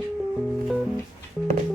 うん。